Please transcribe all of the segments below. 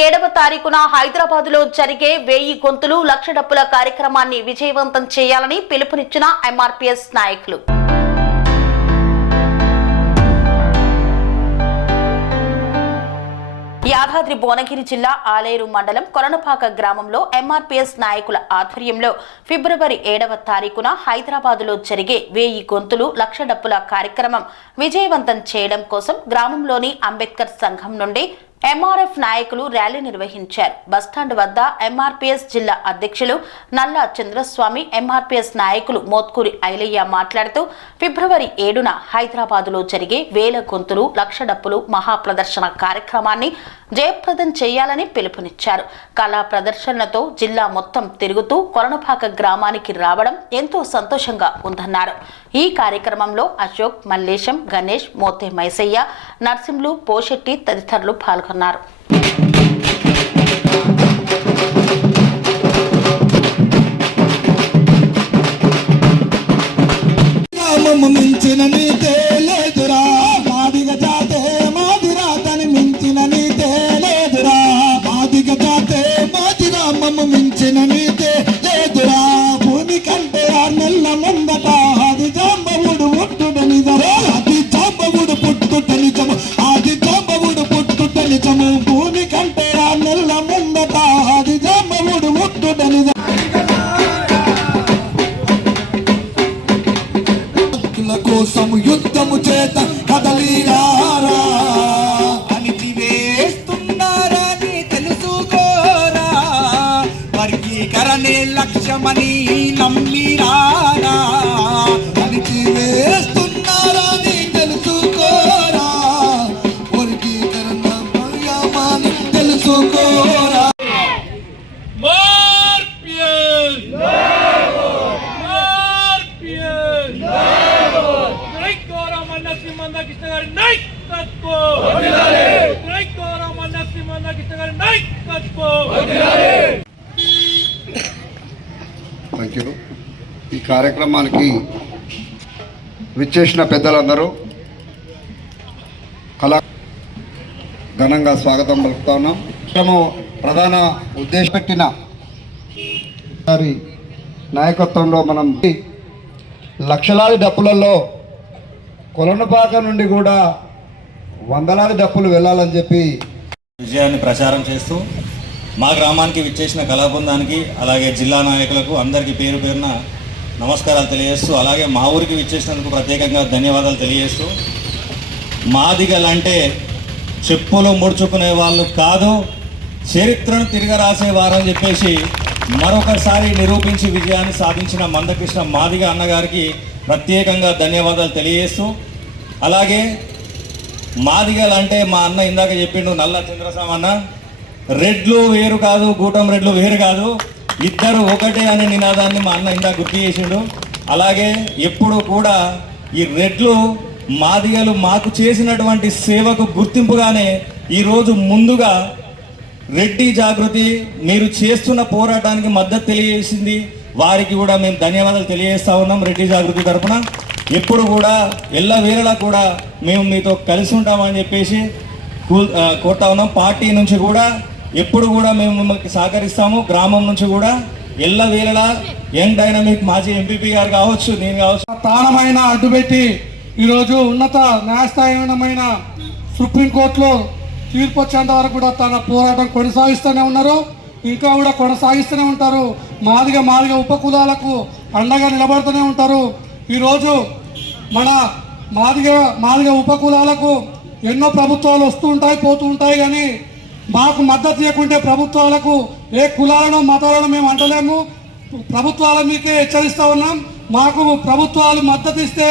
ఏడవ తారీఖున హైదరాబాద్లో జరిగే వెయ్యి గొంతులు లక్ష డప్పుల కార్యక్రమాన్ని విజయవంతం చేయాలని పిలుపునిచ్చిన ఎంఆర్పీఎస్ నాయకులు. యాదాద్రి భువనగిరి జిల్లా ఆలేరు మండలం కొరణపాక గ్రామంలో ఎంఆర్పీఎస్ నాయకుల ఆధ్వర్యంలో ఫిబ్రవరి ఏడవ తారీఖున హైదరాబాదులో జరిగే వేయి గొంతులు లక్ష డప్పుల కార్యక్రమం విజయవంతం చేయడం కోసం గ్రామంలోని అంబేద్కర్ సంఘం నుండి ఎంఆర్ఎఫ్ నాయకులు ర్యాలీ నిర్వహించారు. బస్టాండ్ వద్ద ఎంఆర్పీఎస్ జిల్లా అధ్యక్షులు నల్లా చంద్రస్వామి ఎంఆర్పీఎస్ నాయకులు మోత్కూరి ఐలయ్య మాట్లాడుతూ ఫిబ్రవరి ఏడున హైదరాబాదులో జరిగే వేల గొంతులు లక్ష డప్పులు మహాప్రదర్శన కార్యక్రమాన్ని జయప్రదం చేయాలని పిలుపునిచ్చారు. కళా ప్రదర్శనలతో జిల్లా మొత్తం తిరుగుతూ కొరణపాక గ్రామానికి రావడం ఎంతో సంతోషంగా ఉందన్నారు. ఈ కార్యక్రమంలో అశోక్ మల్లేశం గణేష్ మోతే మైసయ్య నర్సింలు పోషెట్టి తదితరులు పాల్గొన్నారు. మించిన నీతే లేదురా. మాదిగ జాతే మాదిరా తని మించిన నీతే లేదురా. మాదిగ జాతే మించిన நம்பி కార్యక్రమానికి విచ్చేసిన పెద్దలందరూ కళా ఘనంగా స్వాగతం పలుకుతా ఉన్నాం. కార్యక్రమం ప్రధాన ఉద్దేశం పెట్టిన వారి నాయకత్వంలో మనం లక్షలాది డప్పులలో కొలనుపాక నుండి కూడా వందలాది డప్పులు వెళ్ళాలని చెప్పి విజయాన్ని ప్రచారం చేస్తూ మా గ్రామానికి విచ్చేసిన కళాబృందానికి అలాగే జిల్లా నాయకులకు అందరికీ పేరు పేరున నమస్కారాలు తెలియజేస్తూ అలాగే మా ఊరికి విచ్చేసినందుకు ప్రత్యేకంగా ధన్యవాదాలు తెలియజేస్తూ మాదిగలంటే చెప్పులు ముడుచుకునే వాళ్ళు కాదు చరిత్రను తిరగరాసే వారని చెప్పేసి మరొకసారి నిరూపించి విజయాన్ని సాధించిన మందకృష్ణ మాదిగ అన్నగారికి ప్రత్యేకంగా ధన్యవాదాలు తెలియజేస్తూ అలాగే మాదిగలు అంటే మా అన్న ఇందాక చెప్పిండు నల్ల చంద్రస్వామి అన్న రెడ్లు వేరు కాదు గూటం రెడ్లు వేరు కాదు ఇద్దరు ఒకటే అనే నినాదాన్ని మా అన్న ఇందా గుర్తు చేసిండు. అలాగే ఎప్పుడు కూడా ఈ రెడ్లు మాదిగలు మాకు చేసినటువంటి సేవకు గుర్తింపుగానే ఈరోజు ముందుగా రెడ్డి జాగృతి మీరు చేస్తున్న పోరాటానికి మద్దతు తెలియజేసింది. వారికి కూడా మేము ధన్యవాదాలు తెలియజేస్తా ఉన్నాం రెడ్డి జాగృతి తరఫున ఎప్పుడు కూడా ఎల్ల వేళలా కూడా మేము మీతో కలిసి ఉంటామని చెప్పేసి కూ- కోరుతా ఉన్నాం. పార్టీ నుంచి కూడా ఎప్పుడు కూడా మేము మిమ్మల్ని సహకరిస్తాము. గ్రామం నుంచి కూడా ఎల్ల వేళలా యంగ్ డైనమిక్ మాజీ ఎంపీపీ గారు కావచ్చు నేను కావచ్చు. ప్రాణమైన అడ్డుపెట్టి ఈరోజు ఉన్నత న్యాయస్థాయమైన సుప్రీంకోర్టులో తీర్పు వచ్చేంత వరకు కూడా తన పోరాటం కొనసాగిస్తూనే ఉన్నారు. ఇంకా కూడా కొనసాగిస్తూనే ఉంటారు. మాదిగ మాదిగ ఉపకులాలకు అండగా నిలబడుతూనే ఉంటారు. ఈరోజు మన మాదిగ మాదిగ ఉపకులాలకు ఎన్నో ప్రభుత్వాలు వస్తూ ఉంటాయి పోతూ ఉంటాయి. కానీ మాకు మద్దతు ఇవ్వకుంటే ప్రభుత్వాలకు ఏ కులాలను మతాలను మేము అంటలేము. ప్రభుత్వాల మీకే హెచ్చరిస్తూ ఉన్నాం. మాకు ప్రభుత్వాలు మద్దతు ఇస్తే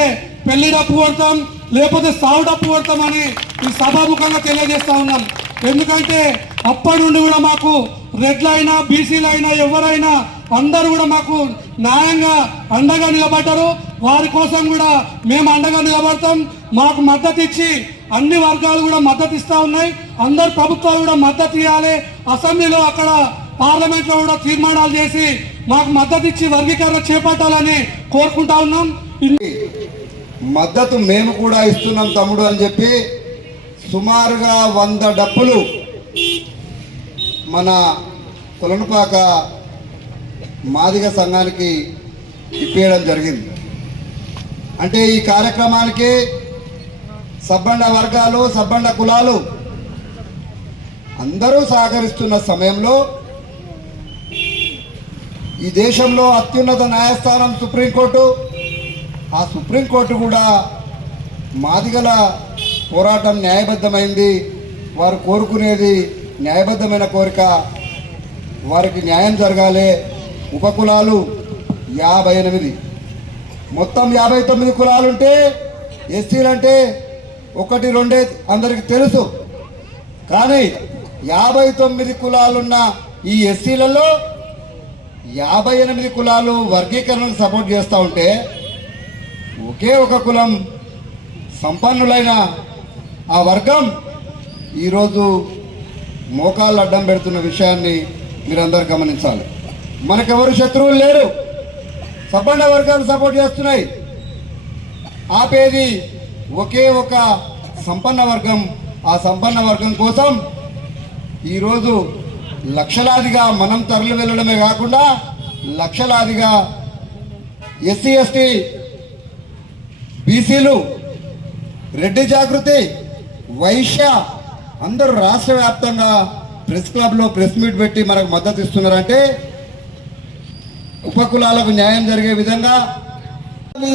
పెళ్ళి డప్పు కొడతాం లేకపోతే సాగు డప్పు కొడతామని ఈ సభాముఖంగా తెలియజేస్తూ ఉన్నాం. ఎందుకంటే అప్పటి నుండి కూడా మాకు రెడ్లైనా బీసీలైనా ఎవరైనా అందరూ కూడా మాకు న్యాయంగా అండగా నిలబడ్డారు. వారి కోసం కూడా మేము అండగా నిలబడతాం. మాకు మద్దతు ఇచ్చి అన్ని వర్గాలు కూడా మద్దతు ఇస్తూ ఉన్నాయి. అందరు ప్రభుత్వాలు కూడా మద్దతు ఇవ్వాలి. అసెంబ్లీలో అక్కడ పార్లమెంట్లో కూడా తీర్మానాలు చేసి మాకు మద్దతు ఇచ్చి వర్గీకరణ చేపట్టాలని కోరుకుంటా ఉన్నాం. మద్దతు మేము కూడా ఇస్తున్నాం తమ్ముడు అని చెప్పి సుమారుగా వంద డప్పులు మన కొలనుపాక మాదిగ సంఘానికి ఇప్పించడం జరిగింది. అంటే ఈ కార్యక్రమానికి సబ్బండ వర్గాలు సబ్బండ కులాలు అందరూ సహకరిస్తున్న సమయంలో ఈ దేశంలో అత్యున్నత న్యాయస్థానం సుప్రీంకోర్టు. ఆ సుప్రీంకోర్టు కూడా మాదిగల పోరాటం న్యాయబద్ధమైంది. వారు కోరుకునేది న్యాయబద్ధమైన కోరిక వారికి న్యాయం జరగాలి. ఉపకులాలు యాభై ఎనిమిది. మొత్తం యాభై తొమ్మిది కులాలుంటే ఎస్సీలు అంటే ఒకటి రెండే అందరికి తెలుసు. కానీ యాభై తొమ్మిది కులాలున్న ఈ ఎస్సీలలో యాభై ఎనిమిది కులాలు వర్గీకరణకు సపోర్ట్ చేస్తూ ఉంటే ఒకే ఒక కులం సంపన్నులైన ఆ వర్గం ఈరోజు మోకాళ్ళు అడ్డం పెడుతున్న విషయాన్ని మీరందరూ గమనించాలి. మనకెవరు శత్రువులు లేరు. సబ్బండ వర్గాలు సపోర్ట్ చేస్తున్నాయి. ఆపేది ఒకే ఒక సంపన్న వర్గం ఆ సంపన్న వర్గం కోసం ఈరోజు లక్షలాదిగా మనం తరలి వెళ్ళడమే కాకుండా లక్షలాదిగా ఎస్సీ ఎస్టీ బీసీలు రెడ్డి జాగృతి వైశ్య అందరూ రాష్ట్ర వ్యాప్తంగా ప్రెస్ క్లబ్లో ప్రెస్ మీట్ పెట్టి మనకు మద్దతు ఇస్తున్నారంటే ఉపకులాలకు న్యాయం జరిగే విధంగా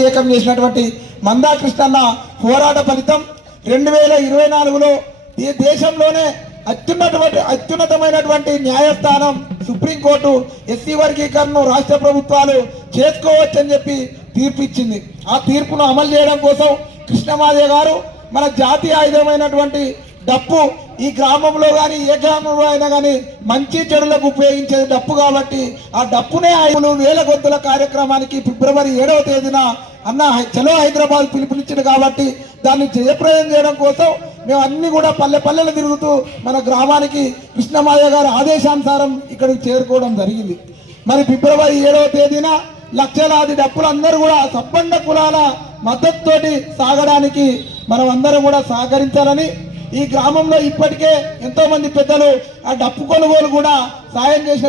ఏకం చేసినటువంటి మందాకృష్ణన్న పోరాట ఫలితం రెండు వేల ఇరవై నాలుగులో ఈ దేశంలోనే అత్యున్నటువంటి అత్యున్నతమైనటువంటి న్యాయస్థానం సుప్రీంకోర్టు ఎస్సీ వర్గీకరణను రాష్ట్ర ప్రభుత్వాలు చేసుకోవచ్చని చెప్పి తీర్పు ఇచ్చింది ఆ తీర్పును అమలు చేయడం కోసం కృష్ణమాదే గారు మన జాతీయ ఆయుధమైనటువంటి డప్పు ఈ గ్రామంలో కానీ ఏ గ్రామంలో అయినా కానీ మంచి చెడులకు ఉపయోగించేది డప్పు కాబట్టి ఆ డప్పునే ఆయన వేల గొంతుల కార్యక్రమానికి ఫిబ్రవరి ఏడవ తేదీన అన్న చలో హైదరాబాద్ పిలుపునిచ్చింది కాబట్టి దాన్ని జయప్రదం చేయడం కోసం మేము అన్ని కూడా పల్లె పల్లెలు తిరుగుతూ మన గ్రామానికి కృష్ణమాయ గారి ఆదేశానుసారం ఇక్కడికి చేరుకోవడం జరిగింది. మరి ఫిబ్రవరి ఏడవ తేదీన లక్షలాది డప్పులు అందరూ కూడా సబ్బండ కులాల మద్దతుతోటి సాగడానికి మనం అందరం కూడా సహకరించాలని ఈ గ్రామంలో ఇప్పటికే ఎంతోమంది పెద్దలు ఆ డప్పు కొనుగోలు కూడా సాయం చేసిన